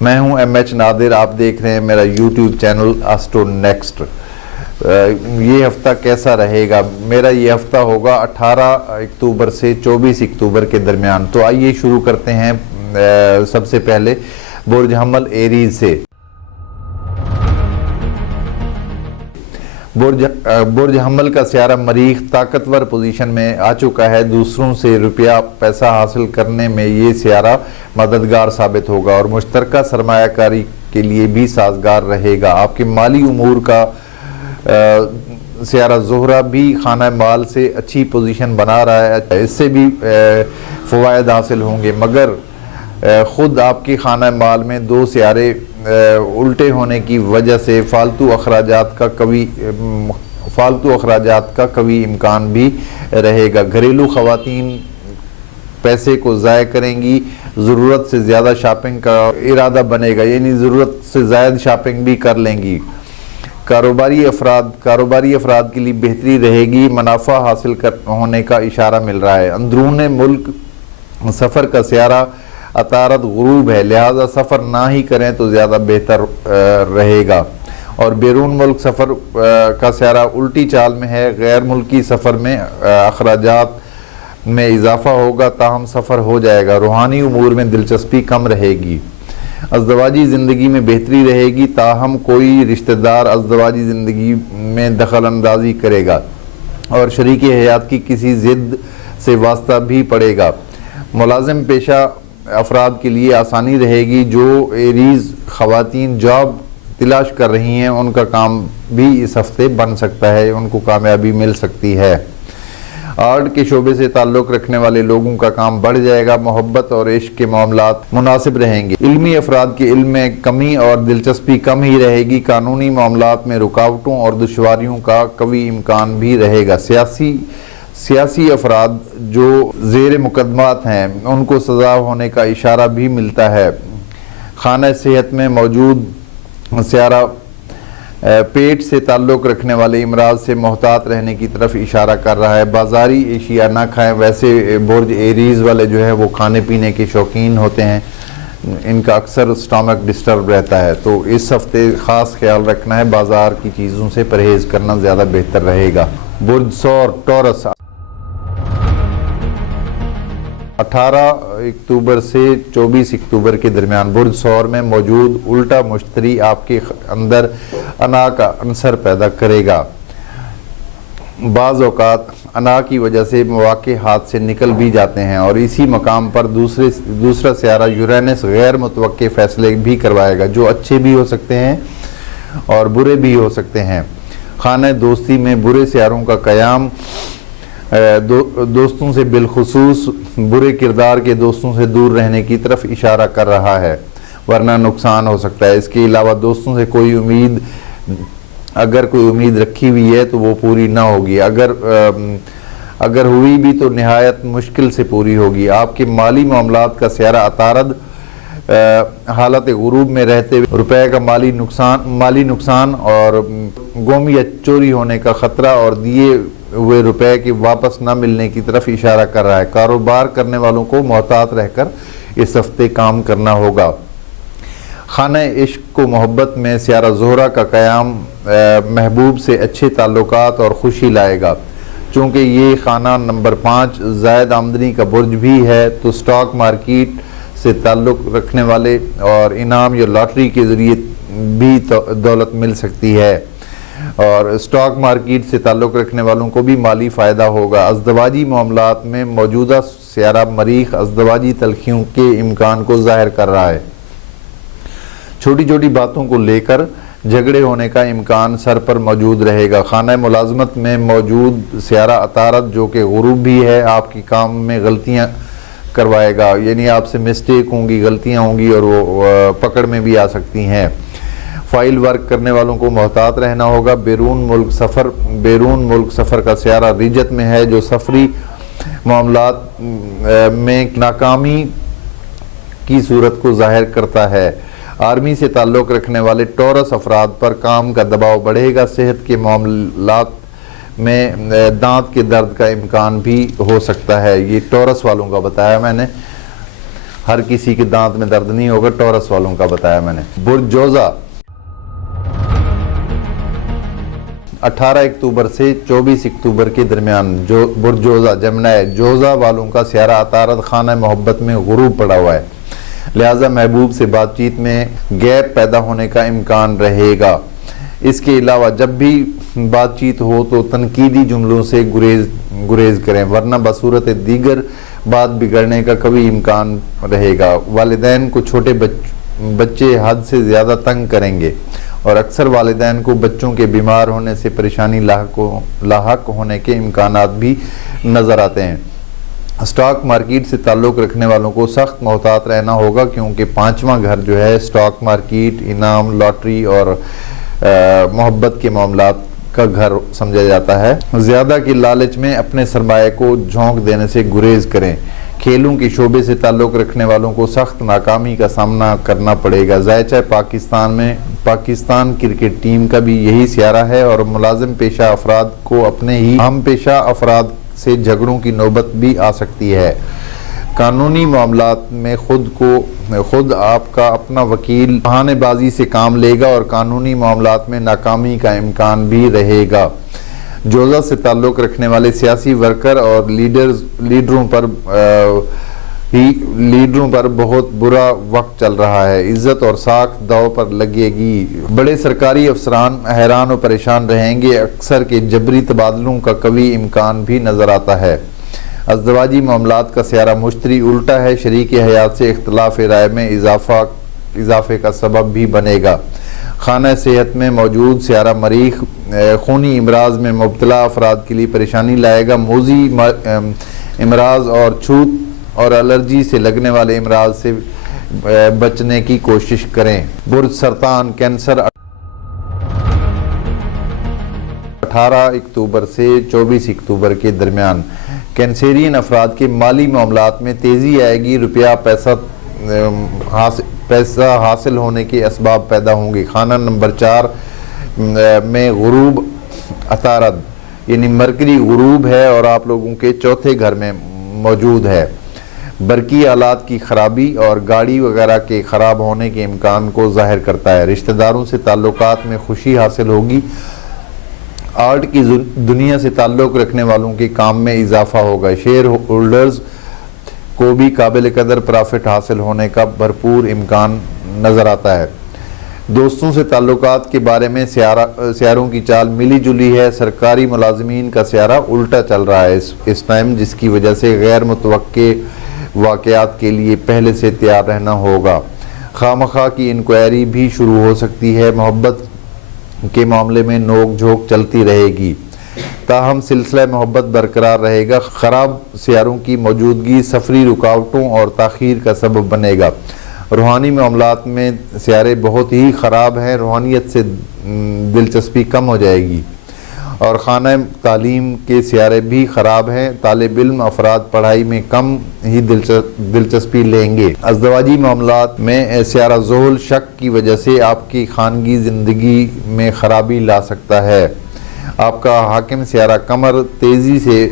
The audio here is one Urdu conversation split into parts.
میں ہوں MH نادر، آپ دیکھ رہے ہیں میرا یوٹیوب چینل آسٹرو نیکسٹ۔ یہ ہفتہ کیسا رہے گا؟ میرا یہ ہفتہ ہوگا 18 اکتوبر سے 24 اکتوبر کے درمیان۔ تو آئیے شروع کرتے ہیں سب سے پہلے برج حمل ایریز سے۔ برج حمل کا سیارہ مریخ طاقتور پوزیشن میں آ چکا ہے۔ دوسروں سے روپیہ پیسہ حاصل کرنے میں یہ سیارہ مددگار ثابت ہوگا اور مشترکہ سرمایہ کاری کے لیے بھی سازگار رہے گا۔ آپ کے مالی امور کا سیارہ زہرہ بھی خانہ مال سے اچھی پوزیشن بنا رہا ہے، اس سے بھی فوائد حاصل ہوں گے، مگر خود آپ کے خانہ مال میں دو سیارے الٹے ہونے کی وجہ سے فالتو اخراجات کا قوی امکان بھی رہے گا۔ گھریلو خواتین پیسے کو ضائع کریں گی، ضرورت سے زیادہ شاپنگ کا ارادہ بنے گا، یعنی ضرورت سے زائد شاپنگ بھی کر لیں گی۔ کاروباری افراد کے لیے بہتری رہے گی، منافع حاصل ہونے کا اشارہ مل رہا ہے۔ اندرون ملک سفر کا سیارہ عطارد غروب ہے، لہذا سفر نہ ہی کریں تو زیادہ بہتر رہے گا۔ اور بیرون ملک سفر کا سیارہ الٹی چال میں ہے، غیر ملکی سفر میں اخراجات میں اضافہ ہوگا، تاہم سفر ہو جائے گا۔ روحانی امور میں دلچسپی کم رہے گی۔ ازدواجی زندگی میں بہتری رہے گی، تاہم کوئی رشتہ دار ازدواجی زندگی میں دخل اندازی کرے گا اور شریک حیات کی کسی ضد سے واسطہ بھی پڑے گا۔ ملازم پیشہ افراد کے لیے آسانی رہے گی۔ جو ایریز خواتین جاب تلاش کر رہی ہیں ان کا کام بھی اس ہفتے بن سکتا ہے، ان کو کامیابی مل سکتی ہے۔ آرٹ کے شعبے سے تعلق رکھنے والے لوگوں کا کام بڑھ جائے گا، محبت اور عشق کے معاملات مناسب رہیں گے۔ علمی افراد کے علم میں کمی اور دلچسپی کم ہی رہے گی۔ قانونی معاملات میں رکاوٹوں اور دشواریوں کا قوی امکان بھی رہے گا۔ سیاسی افراد جو زیر مقدمات ہیں ان کو سزا ہونے کا اشارہ بھی ملتا ہے۔ خانہ صحت میں موجود سیارہ پیٹ سے تعلق رکھنے والے امراض سے محتاط رہنے کی طرف اشارہ کر رہا ہے۔ بازاری اشیاء نہ کھائیں۔ ویسے برج ایریز والے جو ہے وہ کھانے پینے کے شوقین ہوتے ہیں، ان کا اکثر سٹامک ڈسٹرب رہتا ہے، تو اس ہفتے خاص خیال رکھنا ہے، بازار کی چیزوں سے پرہیز کرنا زیادہ بہتر رہے گا۔ برج ثور ٹورس 18 اکتوبر سے 24 اکتوبر کے درمیان برج ثور میں موجود الٹا مشتری آپ کے اندر انا کا عنصر پیدا کرے گا۔ بعض اوقات انا کی وجہ سے مواقع ہاتھ سے نکل بھی جاتے ہیں اور اسی مقام پر دوسرا سیارہ یورینس غیر متوقع فیصلے بھی کروائے گا، جو اچھے بھی ہو سکتے ہیں اور برے بھی ہو سکتے ہیں۔ خانہ دوستی میں برے سیاروں کا قیام دوستوں سے بالخصوص برے کردار کے دوستوں سے دور رہنے کی طرف اشارہ کر رہا ہے، ورنہ نقصان ہو سکتا ہے۔ اس کے علاوہ دوستوں سے اگر کوئی امید رکھی ہوئی ہے تو وہ پوری نہ ہوگی، اگر ہوئی بھی تو نہایت مشکل سے پوری ہوگی۔ آپ کے مالی معاملات کا سیارہ عطارد حالت غروب میں رہتے ہوئے روپے کا مالی نقصان اور گم یا چوری ہونے کا خطرہ اور دیے ہوئے روپے کے واپس نہ ملنے کی طرف اشارہ کر رہا ہے۔ کاروبار کرنے والوں کو محتاط رہ کر اس ہفتے کام کرنا ہوگا۔ خانہ عشق و محبت میں سیارہ زہرہ کا قیام محبوب سے اچھے تعلقات اور خوشی لائے گا۔ چونکہ یہ خانہ نمبر 5 زائد آمدنی کا برج بھی ہے، تو سٹاک مارکیٹ سے تعلق رکھنے والے اور انعام یا لاٹری کے ذریعے بھی دولت مل سکتی ہے، اور سٹاک مارکیٹ سے تعلق رکھنے والوں کو بھی مالی فائدہ ہوگا۔ ازدواجی معاملات میں موجودہ سیارہ مریخ ازدواجی تلخیوں کے امکان کو ظاہر کر رہا ہے۔ چھوٹی چھوٹی باتوں کو لے کر جھگڑے ہونے کا امکان سر پر موجود رہے گا۔ خانہ ملازمت میں موجود سیارہ عطارد جو کہ غروب بھی ہے، آپ کے کام میں غلطیاں کروائے گا، یعنی آپ سے مسٹیک ہوں گی، غلطیاں ہوں گی اور وہ پکڑ میں بھی آ سکتی ہیں۔ فائل ورک کرنے والوں کو محتاط رہنا ہوگا۔ بیرون ملک سفر کا سیارہ ریجت میں ہے، جو سفری معاملات میں ناکامی کی صورت کو ظاہر کرتا ہے۔ آرمی سے تعلق رکھنے والے ٹورس افراد پر کام کا دباؤ بڑھے گا۔ صحت کے معاملات میں دانت کے درد کا امکان بھی ہو سکتا ہے۔ یہ ٹورس والوں کا بتایا میں نے۔ ہر کسی کے دانت میں درد نہیں ہوگا، ٹورس والوں کا بتایا میں نے۔ برج جوزہ 18 اکتوبر سے 24 اکتوبر کے درمیان برج جوزہ جمنائے جوزہ والوں کا سیارہ عطارد خانہ محبت میں غروب پڑا ہوا ہے، لہٰذا محبوب سے بات چیت میں گیپ پیدا ہونے کا امکان رہے گا۔ اس کے علاوہ جب بھی بات چیت ہو تو تنقیدی جملوں سے گریز کریں، ورنہ بصورت دیگر بات بگڑنے کا قوی امکان رہے گا۔ والدین کو چھوٹے بچے حد سے زیادہ تنگ کریں گے، اور اکثر والدین کو بچوں کے بیمار ہونے سے پریشانی لاحق ہونے کے امکانات بھی نظر آتے ہیں۔ اسٹاک مارکیٹ سے تعلق رکھنے والوں کو سخت محتاط رہنا ہوگا، کیونکہ 5واں گھر جو ہے اسٹاک مارکیٹ، انعام، لاٹری اور محبت کے معاملات کا گھر سمجھا جاتا ہے۔ زیادہ کی لالچ میں اپنے سرمایہ کو جھونک دینے سے گریز کریں۔ کھیلوں کے شعبے سے تعلق رکھنے والوں کو سخت ناکامی کا سامنا کرنا پڑے گا۔ ذائچہ پاکستان کرکٹ ٹیم کا بھی یہی سیارہ ہے، اور ملازم پیشہ افراد کو اپنے ہی ہم پیشہ افراد سے جھگڑوں کی نوبت بھی آ سکتی ہے۔ قانونی معاملات میں خود آپ کا اپنا وکیل بہانے بازی سے کام لے گا، اور قانونی معاملات میں ناکامی کا امکان بھی رہے گا۔ جوزہ سے تعلق رکھنے والے سیاسی ورکر اور لیڈروں پر بہت برا وقت چل رہا ہے، عزت اور ساکھ داؤ پر لگے گی۔ بڑے سرکاری افسران حیران و پریشان رہیں گے، اکثر کے جبری تبادلوں کا قوی امکان بھی نظر آتا ہے۔ ازدواجی معاملات کا سیارہ مشتری الٹا ہے، شریک حیات سے اختلاف رائے میں اضافے کا سبب بھی بنے گا۔ خانہ صحت میں موجود سیارہ مریخ خونی امراض میں مبتلا افراد کے لیے پریشانی لائے گا۔ موذی امراض اور چھوت اور الرجی سے لگنے والے امراض سے بچنے کی کوشش کریں۔ برج سرطان کینسر 18 اکتوبر سے 24 اکتوبر کے درمیان کینسیرین افراد کے مالی معاملات میں تیزی آئے گی، روپیہ پیسہ حاصل ہونے کے اسباب پیدا ہوں گے۔ خانہ نمبر 4 میں غروب عطارد یعنی مرکری غروب ہے، اور آپ لوگوں کے چوتھے گھر میں موجود ہے۔ برقی آلات کی خرابی اور گاڑی وغیرہ کے خراب ہونے کے امکان کو ظاہر کرتا ہے۔ رشتہ داروں سے تعلقات میں خوشی حاصل ہوگی۔ آرٹ کی دنیا سے تعلق رکھنے والوں کے کام میں اضافہ ہوگا۔ شیئر ہولڈرز کو بھی قابل قدر پرافٹ حاصل ہونے کا بھرپور امکان نظر آتا ہے۔ دوستوں سے تعلقات کے بارے میں سیاروں کی چال ملی جلی ہے۔ سرکاری ملازمین کا سیارہ الٹا چل رہا ہے اس ٹائم، جس کی وجہ سے غیر متوقع واقعات کے لیے پہلے سے تیار رہنا ہوگا۔ خواہ کی انکوائری بھی شروع ہو سکتی ہے۔ محبت کے معاملے میں نوک جھوک چلتی رہے گی، تاہم سلسلہ محبت برقرار رہے گا۔ خراب سیاروں کی موجودگی سفری رکاوٹوں اور تاخیر کا سبب بنے گا۔ روحانی معاملات میں سیارے بہت ہی خراب ہیں، روحانیت سے دلچسپی کم ہو جائے گی، اور خانہ تعلیم کے سیارے بھی خراب ہیں، طالب علم افراد پڑھائی میں کم ہی دلچسپی لیں گے۔ ازدواجی معاملات میں سیارہ زحل شک کی وجہ سے آپ کی خانگی زندگی میں خرابی لا سکتا ہے۔ آپ کا حاکم سیارہ قمر تیزی سے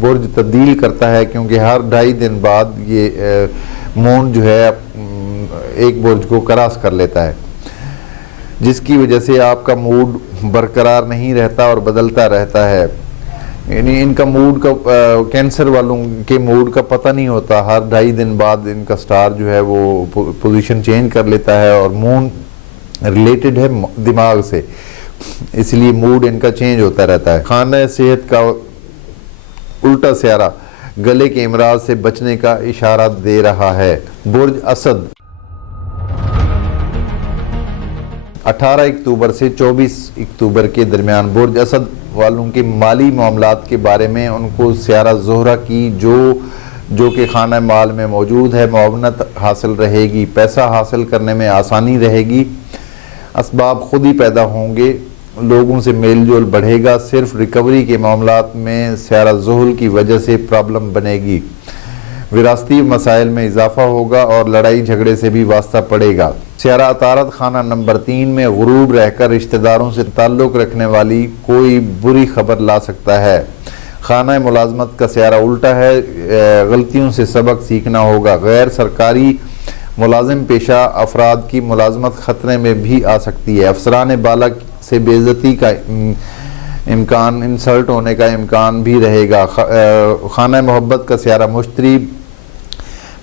برج تبدیل کرتا ہے، کیونکہ ہر 2.5 دن بعد یہ مون جو ہے ایک برج کو کراس کر لیتا ہے، جس کی وجہ سے آپ کا موڈ برقرار نہیں رہتا اور بدلتا رہتا ہے۔ یعنی ان کا موڈ کا کینسر والوں کے موڈ کا پتہ نہیں ہوتا، ہر 2.5 دن بعد ان کا سٹار جو ہے وہ پوزیشن چینج کر لیتا ہے، اور مون ریلیٹڈ ہے دماغ سے، اس لیے موڈ ان کا چینج ہوتا رہتا ہے۔ خانہ صحت کا الٹا سیارہ گلے کے امراض سے بچنے کا اشارہ دے رہا ہے۔ برج اسد 18 اکتوبر سے 24 اکتوبر کے درمیان برج اسد والوں کے مالی معاملات کے بارے میں ان کو سیارہ زہرہ کی جو کہ خانہ مال میں موجود ہے معاونت حاصل رہے گی، پیسہ حاصل کرنے میں آسانی رہے گی، اسباب خود ہی پیدا ہوں گے، لوگوں سے میل جول بڑھے گا، صرف ریکوری کے معاملات میں سیارہ زحل کی وجہ سے پرابلم بنے گی، وراثتی مسائل میں اضافہ ہوگا اور لڑائی جھگڑے سے بھی واسطہ پڑے گا۔ سیارہ عطارد خانہ نمبر 3 میں غروب رہ کر رشتہ داروں سے تعلق رکھنے والی کوئی بری خبر لا سکتا ہے۔ خانہ ملازمت کا سیارہ الٹا ہے، غلطیوں سے سبق سیکھنا ہوگا۔ غیر سرکاری ملازم پیشہ افراد کی ملازمت خطرے میں بھی آ سکتی ہے۔ افسران بالا سے بے عزتی کا امکان، انسلٹ ہونے کا امکان بھی رہے گا۔ خانہ محبت کا سیارہ مشتری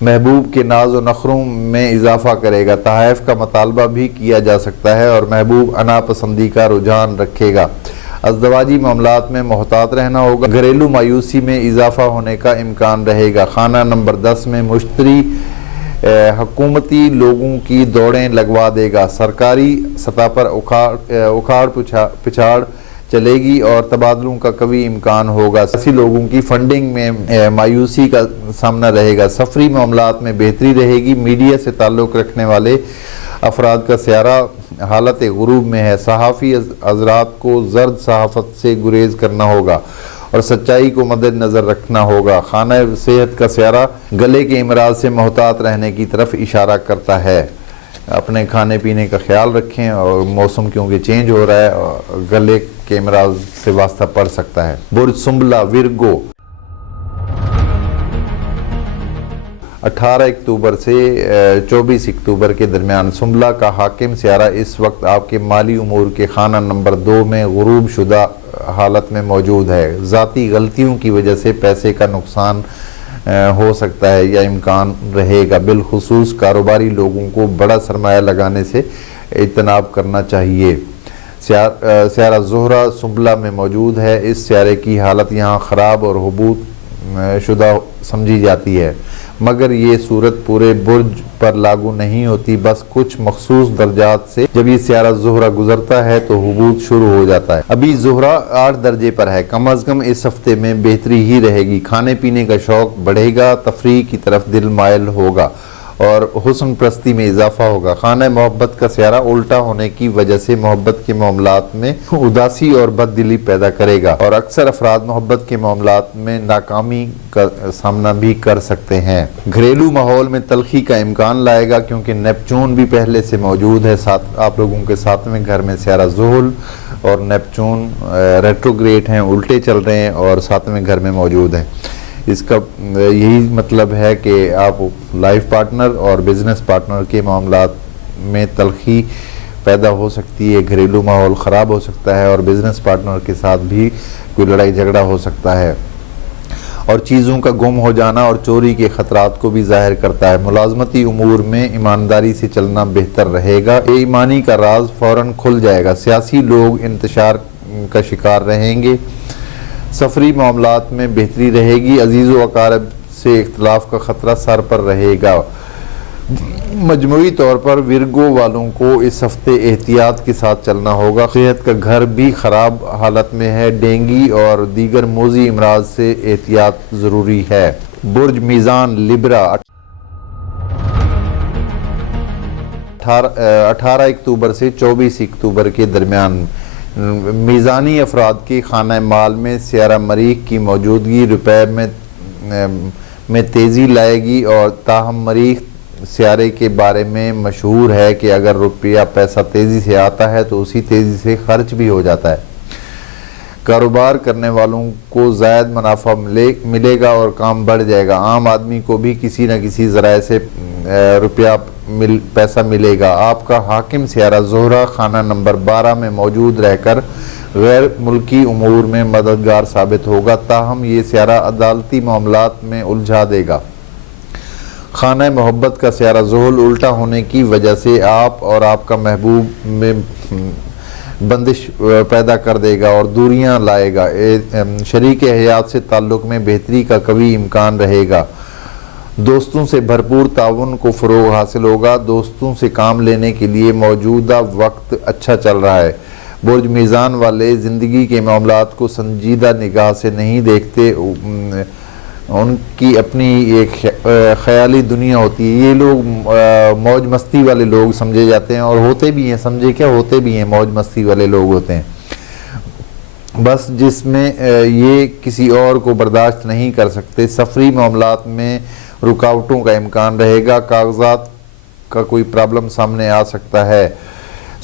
محبوب کے ناز و نخروں میں اضافہ کرے گا۔ تحائف کا مطالبہ بھی کیا جا سکتا ہے اور محبوب انا پسندی کا رجحان رکھے گا۔ ازدواجی معاملات میں محتاط رہنا ہوگا۔ گھریلو مایوسی میں اضافہ ہونے کا امکان رہے گا۔ خانہ نمبر 10 میں مشتری حکومتی لوگوں کی دوڑیں لگوا دے گا۔ سرکاری سطح پر اکھاڑ پچھاڑ چلے گی اور تبادلوں کا قوی امکان ہوگا۔ سیاسی لوگوں کی فنڈنگ میں مایوسی کا سامنا رہے گا۔ سفری معاملات میں بہتری رہے گی۔ میڈیا سے تعلق رکھنے والے افراد کا سیارہ حالت غروب میں ہے۔ صحافی حضرات کو زرد صحافت سے گریز کرنا ہوگا اور سچائی کو مد نظر رکھنا ہوگا۔ خانہ صحت کا سیارہ گلے کے امراض سے محتاط رہنے کی طرف اشارہ کرتا ہے۔ اپنے کھانے پینے کا خیال رکھیں، اور موسم کیونکہ چینج ہو رہا ہے اور گلے کے امراض سے واسطہ پڑ سکتا ہے۔ برج سنبلہ ورگو 18 اکتوبر سے 24 اکتوبر کے درمیان سنبلہ کا حاکم سیارہ اس وقت آپ کے مالی امور کے خانہ نمبر 2 میں غروب شدہ حالت میں موجود ہے۔ ذاتی غلطیوں کی وجہ سے پیسے کا نقصان ہو سکتا ہے یا امکان رہے گا۔ بالخصوص کاروباری لوگوں کو بڑا سرمایہ لگانے سے اجتناب کرنا چاہیے۔ سیارہ زہرہ سنبلہ میں موجود ہے۔ اس سیارے کی حالت یہاں خراب اور حبوط شدہ سمجھی جاتی ہے، مگر یہ صورت پورے برج پر لاگو نہیں ہوتی، بس کچھ مخصوص درجات سے جب یہ سیارہ زہرہ گزرتا ہے تو حبوط شروع ہو جاتا ہے۔ ابھی زہرہ 8 درجے پر ہے، کم از کم اس ہفتے میں بہتری ہی رہے گی۔ کھانے پینے کا شوق بڑھے گا، تفریح کی طرف دل مائل ہوگا اور حسن پرستی میں اضافہ ہوگا۔ خانہ محبت کا سیارہ الٹا ہونے کی وجہ سے محبت کے معاملات میں اداسی اور بد دلی پیدا کرے گا اور اکثر افراد محبت کے معاملات میں ناکامی کا سامنا بھی کر سکتے ہیں۔ گھریلو ماحول میں تلخی کا امکان لائے گا کیونکہ نیپچون بھی پہلے سے موجود ہے۔ آپ لوگوں کے 7ویں گھر میں سیارہ زحل اور نیپچون ریٹروگریڈ ہیں، الٹے چل رہے ہیں اور 7ویں گھر میں موجود ہیں۔ اس کا یہی مطلب ہے کہ آپ لائف پارٹنر اور بزنس پارٹنر کے معاملات میں تلخی پیدا ہو سکتی ہے، گھریلو ماحول خراب ہو سکتا ہے اور بزنس پارٹنر کے ساتھ بھی کوئی لڑائی جھگڑا ہو سکتا ہے، اور چیزوں کا گم ہو جانا اور چوری کے خطرات کو بھی ظاہر کرتا ہے۔ ملازمتی امور میں ایمانداری سے چلنا بہتر رہے گا، بے ایمانی کا راز فوراً کھل جائے گا۔ سیاسی لوگ انتشار کا شکار رہیں گے۔ سفری معاملات میں بہتری رہے گی، عزیز و اقارب سے اختلاف کا خطرہ سر پر رہے گا۔ مجموعی طور پر ورگو والوں کو اس ہفتے احتیاط کے ساتھ چلنا ہوگا۔ صحت کا گھر بھی خراب حالت میں ہے، ڈینگی اور دیگر موذی امراض سے احتیاط ضروری ہے۔ برج میزان لبرا 18 اکتوبر سے 24 اکتوبر کے درمیان میزانی افراد کے خانہ مال میں سیارہ مریخ کی موجودگی روپے میں تیزی لائے گی، اور تاہم مریخ سیارے کے بارے میں مشہور ہے کہ اگر روپیہ پیسہ تیزی سے آتا ہے تو اسی تیزی سے خرچ بھی ہو جاتا ہے۔ کاروبار کرنے والوں کو زائد منافع ملے گا اور کام بڑھ جائے گا۔ عام آدمی کو بھی کسی نہ کسی ذرائع سے پیسہ ملے گا۔ آپ کا حاکم سیارہ زہرہ خانہ نمبر 12 میں موجود رہ کر غیر ملکی امور میں مددگار ثابت ہوگا، تاہم یہ سیارہ عدالتی معاملات میں الجھا دے گا۔ خانہ محبت کا سیارہ زحل الٹا ہونے کی وجہ سے آپ اور آپ کا محبوب میں بندش پیدا کر دے گا اور دوریاں لائے گا۔ شریک حیات سے تعلق میں بہتری کا قوی امکان رہے گا۔ دوستوں سے بھرپور تعاون کو فروغ حاصل ہوگا۔ دوستوں سے کام لینے کے لیے موجودہ وقت اچھا چل رہا ہے۔ برج میزان والے زندگی کے معاملات کو سنجیدہ نگاہ سے نہیں دیکھتے، ان کی اپنی ایک خیالی دنیا ہوتی ہے۔ یہ لوگ موج مستی والے لوگ سمجھے جاتے ہیں اور ہوتے بھی ہیں، سمجھے کیا ہوتے بھی ہیں، موج مستی والے لوگ ہوتے ہیں، بس جس میں یہ کسی اور کو برداشت نہیں کر سکتے۔ سفری معاملات میں رکاوٹوں کا امکان رہے گا، کاغذات کا کوئی پرابلم سامنے آ سکتا ہے۔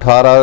18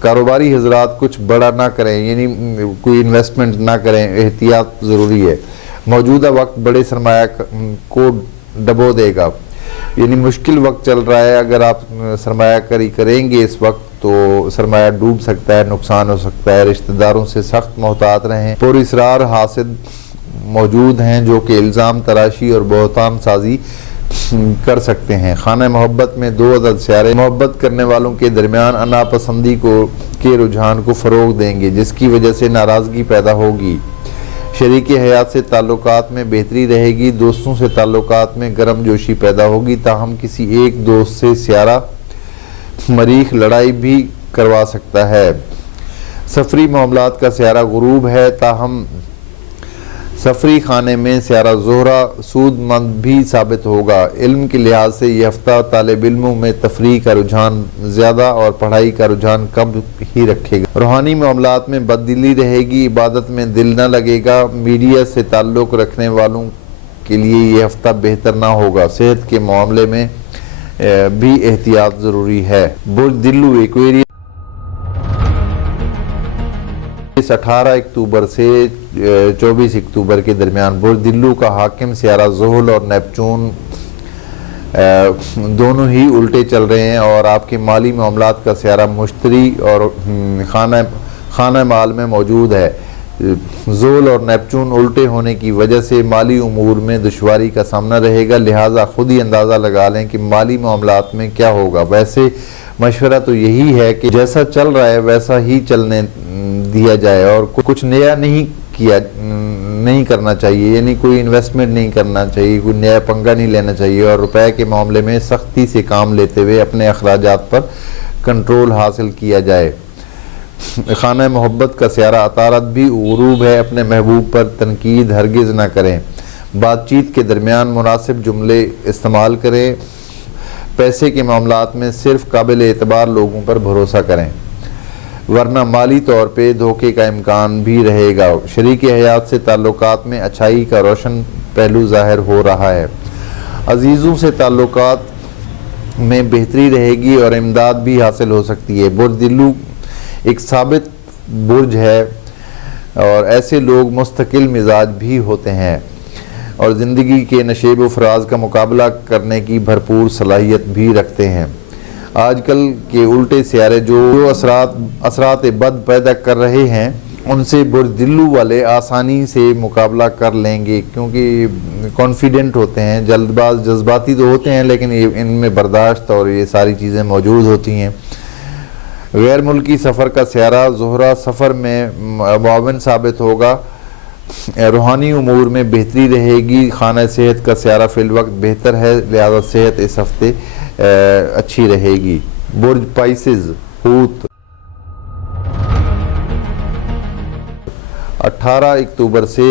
کاروباری حضرات کچھ بڑا نہ کریں، یعنی کوئی انویسٹمنٹ نہ کریں، احتیاط ضروری ہے۔ موجودہ وقت بڑے سرمایہ کو ڈبو دے گا، یعنی مشکل وقت چل رہا ہے، اگر آپ سرمایہ کاری کریں گے اس وقت تو سرمایہ ڈوب سکتا ہے، نقصان ہو سکتا ہے۔ رشتہ داروں سے سخت محتاط رہیں۔ پر اسرار حاسد موجود ہیں جو کہ الزام تراشی اور بہتان سازی کر سکتے ہیں۔ خانہ محبت میں 2 عدد سیارے محبت کرنے والوں کے درمیان انا پسندی کے رجحان کو فروغ دیں گے، جس کی وجہ سے ناراضگی پیدا ہوگی۔ شریک حیات سے تعلقات میں بہتری رہے گی، دوستوں سے تعلقات میں گرم جوشی پیدا ہوگی، تاہم کسی ایک دوست سے سیارہ مریخ لڑائی بھی کروا سکتا ہے۔ سفری معاملات کا سیارہ غروب ہے، تاہم سفری خانے میں سیارہ زہرہ سود مند بھی ثابت ہوگا۔ علم کے لحاظ سے یہ ہفتہ طالب علموں میں تفریح کا رجحان زیادہ اور پڑھائی کا رجحان کم ہی رکھے گا۔ روحانی معاملات میں بددلی رہے گی، عبادت میں دل نہ لگے گا۔ میڈیا سے تعلق رکھنے والوں کے لیے یہ ہفتہ بہتر نہ ہوگا۔ صحت کے معاملے میں بھی احتیاط ضروری ہے۔ برج دلو ایکویریم 18 اکتوبر سے 24 اکتوبر کے درمیان برج دلو کا حاکم سیارہ زحل اور نیپچون دونوں ہی الٹے چل رہے ہیں، اور آپ کے مالی معاملات کا سیارہ مشتری اور خانہ مال میں موجود ہے۔ زحل اور نیپچون الٹے ہونے کی وجہ سے مالی امور میں دشواری کا سامنا رہے گا، لہٰذا خود ہی اندازہ لگا لیں کہ مالی معاملات میں کیا ہوگا۔ ویسے مشورہ تو یہی ہے کہ جیسا چل رہا ہے ویسا ہی چلنے دیا جائے، اور کچھ نیا نہیں کرنا چاہیے، یعنی کوئی انویسٹمنٹ نہیں کرنا چاہیے، کوئی نیا پنگا نہیں لینا چاہیے، اور روپے کے معاملے میں سختی سے کام لیتے ہوئے اپنے اخراجات پر کنٹرول حاصل کیا جائے۔ خانہ محبت کا سیارہ عطارد بھی غروب ہے، اپنے محبوب پر تنقید ہرگز نہ کریں۔ بات چیت کے درمیان مناسب جملے استعمال کریں۔ پیسے کے معاملات میں صرف قابل اعتبار لوگوں پر بھروسہ کریں، ورنہ مالی طور پہ دھوکے کا امکان بھی رہے گا۔ شریک حیات سے تعلقات میں اچھائی کا روشن پہلو ظاہر ہو رہا ہے۔ عزیزوں سے تعلقات میں بہتری رہے گی اور امداد بھی حاصل ہو سکتی ہے۔ برج دلو ایک ثابت برج ہے اور ایسے لوگ مستقل مزاج بھی ہوتے ہیں اور زندگی کے نشیب و فراز کا مقابلہ کرنے کی بھرپور صلاحیت بھی رکھتے ہیں۔ آج کل کے الٹے سیارے جو اثرات بد پیدا کر رہے ہیں، ان سے برج دلو والے آسانی سے مقابلہ کر لیں گے، کیونکہ کانفیڈنٹ ہوتے ہیں، جلد باز جذباتی تو ہوتے ہیں، لیکن ان میں برداشت اور یہ ساری چیزیں موجود ہوتی ہیں۔ غیر ملکی سفر کا سیارہ زہرہ سفر میں معاون ثابت ہوگا۔ روحانی امور میں بہتری رہے گی۔ خانہ صحت کا سیارہ فی الوقت بہتر ہے، لہذا صحت اس ہفتے اچھی رہے گی۔ برج پائسز حوت 18 اکتوبر سے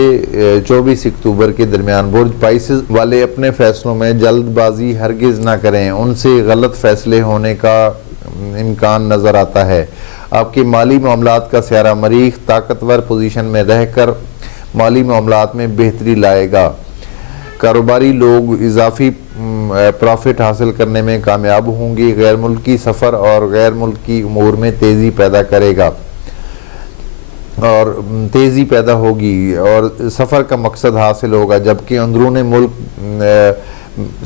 24 اکتوبر کے درمیان برج پائسز والے اپنے فیصلوں میں جلد بازی ہرگز نہ کریں، ان سے غلط فیصلے ہونے کا امکان نظر آتا ہے۔ آپ کے مالی معاملات کا سیارہ مریخ طاقتور پوزیشن میں رہ کر مالی معاملات میں بہتری لائے گا۔ کاروباری لوگ اضافی پروفٹ حاصل کرنے میں کامیاب ہوں گے۔ غیر ملکی سفر اور غیر ملکی امور میں تیزی پیدا ہوگی اور سفر کا مقصد حاصل ہوگا، جبکہ اندرون ملک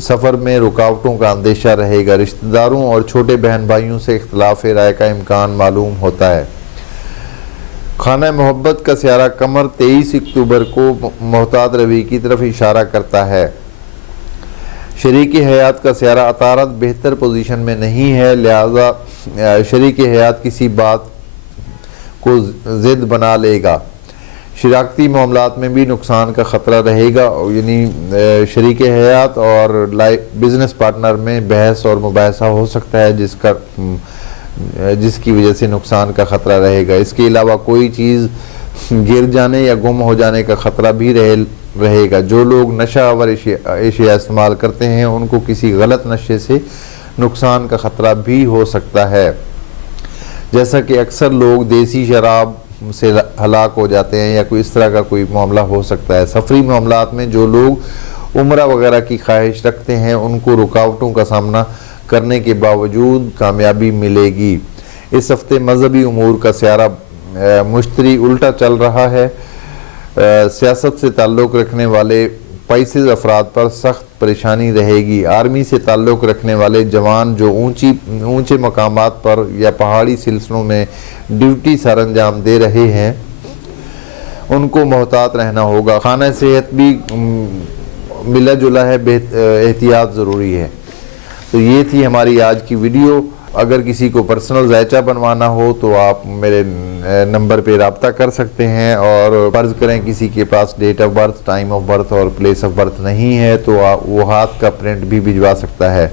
سفر میں رکاوٹوں کا اندیشہ رہے گا۔ رشتہ داروں اور چھوٹے بہن بھائیوں سے اختلاف رائے کا امکان معلوم ہوتا ہے۔ خانہ محبت کا سیارہ قمر 23 اکتوبر کو محتاط روی کی طرف اشارہ کرتا ہے۔ شریک حیات کا سیارہ عطارد بہتر پوزیشن میں نہیں ہے، لہذا شریک حیات کسی بات کو ضد بنا لے گا۔ شراکتی معاملات میں بھی نقصان کا خطرہ رہے گا، یعنی شریک حیات اور بزنس پارٹنر میں بحث اور مباحثہ ہو سکتا ہے جس کی وجہ سے نقصان کا خطرہ رہے گا۔ اس کے علاوہ کوئی چیز گر جانے یا گم ہو جانے کا خطرہ بھی رہے گا۔ جو لوگ نشہ آور اشیاء استعمال کرتے ہیں ان کو کسی غلط نشے سے نقصان کا خطرہ بھی ہو سکتا ہے، جیسا کہ اکثر لوگ دیسی شراب سے ہلاک ہو جاتے ہیں یا کوئی اس طرح کا کوئی معاملہ ہو سکتا ہے۔ سفری معاملات میں جو لوگ عمرہ وغیرہ کی خواہش رکھتے ہیں ان کو رکاوٹوں کا سامنا کرنے کے باوجود کامیابی ملے گی۔ اس ہفتے مذہبی امور کا سیارہ مشتری الٹا چل رہا ہے۔ سیاست سے تعلق رکھنے والے پائسز افراد پر سخت پریشانی رہے گی۔ آرمی سے تعلق رکھنے والے جوان جو اونچے مقامات پر یا پہاڑی سلسلوں میں ڈیوٹی سر انجام دے رہے ہیں ان کو محتاط رہنا ہوگا۔ خانہ صحت بھی ملا جلا ہے، احتیاط ضروری ہے۔ تو یہ تھی ہماری آج کی ویڈیو۔ اگر کسی کو پرسنل ذائچہ بنوانا ہو تو آپ میرے نمبر پہ رابطہ کر سکتے ہیں، اور فرض کریں کسی کے پاس date of birth, time of birth اور پلیس آف برتھ نہیں ہے تو وہ ہاتھ کا پرنٹ بھی بھجوا سکتا ہے۔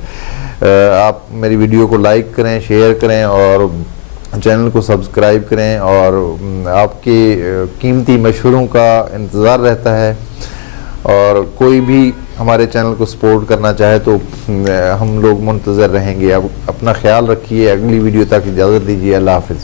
آپ میری ویڈیو کو لائک کریں، شیئر کریں اور چینل کو سبسکرائب کریں، اور آپ کے قیمتی مشوروں کا انتظار رہتا ہے، اور کوئی بھی ہمارے چینل کو سپورٹ کرنا چاہے تو ہم لوگ منتظر رہیں گے۔ اب اپنا خیال رکھیے، اگلی ویڈیو تک اجازت دیجیے، اللہ حافظ۔